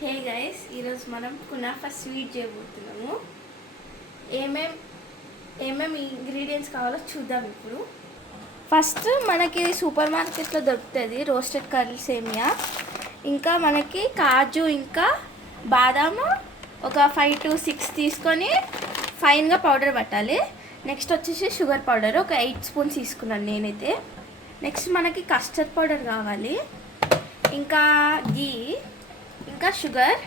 Hey guys, ఈరోజు మనం kunafa sweet చేయబోతున్నాము. ఏమేమి ఇంగ్రీడియంట్స్ కావాలో చూద్దాం. ఇప్పుడు ఫస్ట్ మనకి సూపర్ మార్కెట్లో దొరుకుతుంది రోస్టెడ్ కర్రీ సేమియా. ఇంకా మనకి కాజు ఇంకా బాదాము ఒక 5 to 6 తీసుకొని ఫైన్గా పౌడర్ పట్టాలి. నెక్స్ట్ వచ్చేసి షుగర్ పౌడర్ ఒక 8 స్పూన్స్ తీసుకున్నాను నేనైతే. నెక్స్ట్ మనకి కస్టర్డ్ పౌడర్ కావాలి, ఇంకా గీ, ఇంకా షుగర్,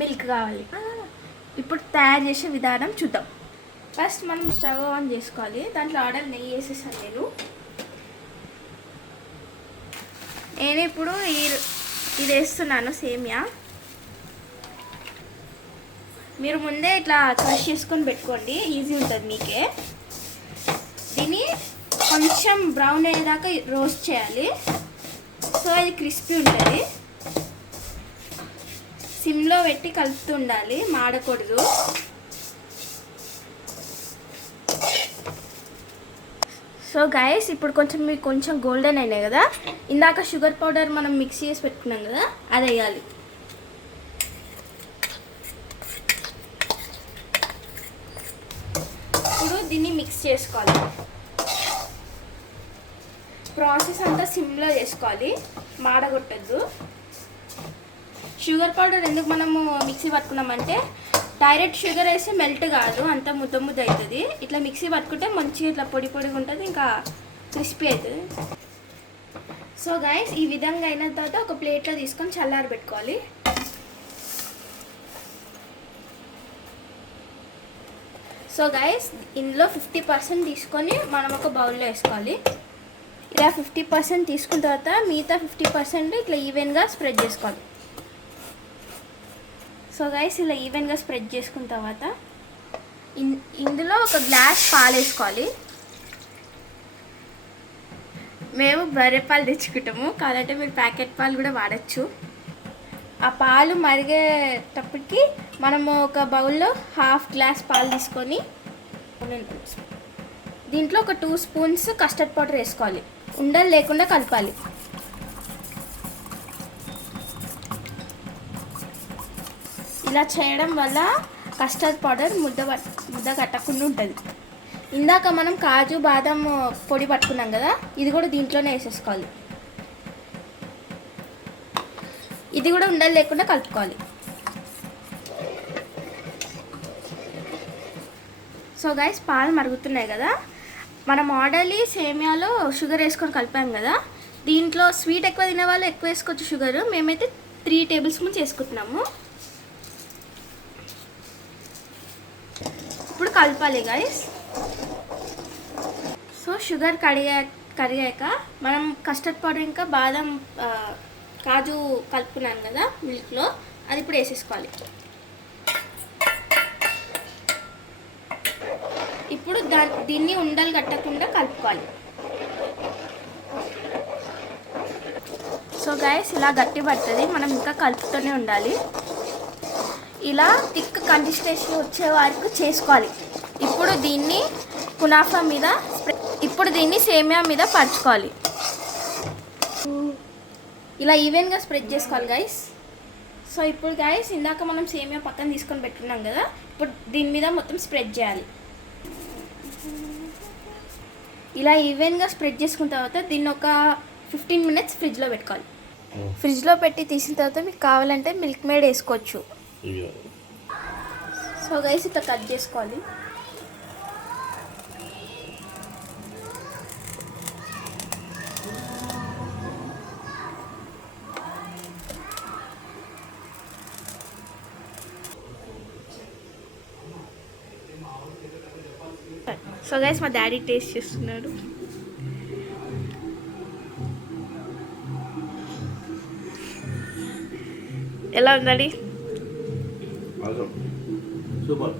మిల్క్ కావాలి. ఇప్పుడు తయారు చేసే విధానం చూద్దాం. ఫస్ట్ మనం స్టవ్ ఆన్ చేసుకోవాలి. దాంట్లో ఆర్డర్ నెయ్యి వేసేసాను నేను ఇప్పుడు ఇది వేస్తున్నాను సేమియా. మీరు ముందే ఇట్లా క్రష్ చేసుకొని పెట్టుకోండి, ఈజీ ఉంటుంది మీకే. దీన్ని కొంచెం బ్రౌన్ అయ్యేదాకా రోస్ట్ చేయాలి, సో ఇది క్రిస్పీ ఉంటుంది. సిమ్లో పెట్టి కలుపుతూ ఉండాలి, మాడకూడదు. సో గైస్, ఇప్పుడు మీకు కొంచెం గోల్డెన్ అయినాయి కదా, ఇందాక షుగర్ పౌడర్ మనం మిక్స్ చేసి పెట్టుకున్నాం కదా, అది వేయాలి. ఇప్పుడు దీన్ని మిక్స్ చేసుకోవాలి. ప్రాసెస్ అంతా సిమ్లో చేసుకోవాలి, మాడగొట్టద్దు. షుగర్ పౌడర్ ఎందుకు మనము మిక్సీ పట్టుకున్నామంటే డైరెక్ట్ షుగర్ వేసి మెల్ట్ కాదు, అంత ముద్ద అవుతుంది. ఇట్లా మిక్సీ పట్టుకుంటే మంచిగా ఇట్లా పొడి పొడిగా ఉంటుంది, ఇంకా క్రిస్పీ అవుతుంది. సో గైస్, ఈ విధంగా అయిన తర్వాత ఒక ప్లేట్లో తీసుకొని చల్లారి పెట్టుకోవాలి. సో గైస్, ఇందులో 50% తీసుకొని మనం ఒక బౌల్లో వేసుకోవాలి. ఇలా 50% తీసుకున్న తర్వాత మిగతా 50% ఇట్లా ఈవెన్గా స్ప్రెడ్ చేసుకోవాలి. సో గైస్, ఇలా ఈవెన్గా స్ప్రెడ్ చేసుకున్న తర్వాత ఇందులో ఒక గ్లాస్ పాలు వేసుకోవాలి. మేము బర్రె పాలు తెచ్చుకుంటాము, కావాలంటే మీరు ప్యాకెట్ పాలు కూడా వాడచ్చు. ఆ పాలు మరిగేటప్పటికి మనము ఒక బౌల్లో హాఫ్ గ్లాస్ పాలు తీసుకొని దీంట్లో ఒక 2 స్పూన్స్ కస్టర్డ్ పౌడర్ వేసుకోవాలి. ఉండలు లేకుండా కలపాలి. ఇలా చేయడం వల్ల కస్టర్డ్ పౌడర్ ముద్ద కట్టకుండా ఉంటుంది. ఇందాక మనం కాజు బాదం పొడి పట్టుకున్నాం కదా, ఇది కూడా దీంట్లోనే వేసేసుకోవాలి. ఇది కూడా ఉండలు లేకుండా కలుపుకోవాలి. సో గైస్, పాలు మరుగుతున్నాయి కదా, మనం ఆర్డర్లీ సేమియాలో షుగర్ వేసుకొని కలిపాం కదా, దీంట్లో స్వీట్ ఎక్కువ తినే వాళ్ళు ఎక్కువ వేసుకోవచ్చు షుగర్. మేమైతే 3 టేబుల్ స్పూన్స్ వేసుకుంటున్నాము. ఇప్పుడు కలపాలి గైస్. సో షుగర్ కరిగాక మనం కస్టర్డ్ పౌడర్ ఇంకా బాదం కాజు కలుపుకున్నాను కదా మిల్క్లో, అది ఇప్పుడు వేసేసుకోవాలి. ఇప్పుడు దీన్ని ఉండలు కట్టకుండా కలుపుకోవాలి. సో గైస్, ఇలా గట్టి పడుతుంది, మనం ఇంకా కలుపుతూనే ఉండాలి. ఇలా థిక్ కన్సిస్టెన్సీ వచ్చే వరకు చేసుకోవాలి. ఇప్పుడు దీన్ని దీన్ని సేమియా మీద పరుచుకోవాలి. ఇలా ఈవెన్గా స్ప్రెడ్ చేసుకోవాలి గైస్. సో ఇప్పుడు గైస్, ఇందాక మనం సేమియా పక్కన తీసుకొని పెట్టుకున్నాం కదా, ఇప్పుడు దీని మీద మొత్తం స్ప్రెడ్ చేయాలి. ఇలా ఈవెన్గా స్ప్రెడ్ చేసుకున్న తర్వాత దీన్ని ఒక 15 minutes ఫ్రిడ్జ్లో పెట్టుకోవాలి. ఫ్రిడ్జ్లో పెట్టి తీసిన తర్వాత మీకు కావాలంటే మిల్క్ మేడ్ వేసుకోవచ్చు. సో గైస్, ఇట్లా కట్ చేసుకోవాలి. సో గైస్, మా డాడీ టేస్ట్ చేస్తున్నాడు. ఎలా ఉందండి? సూపర్.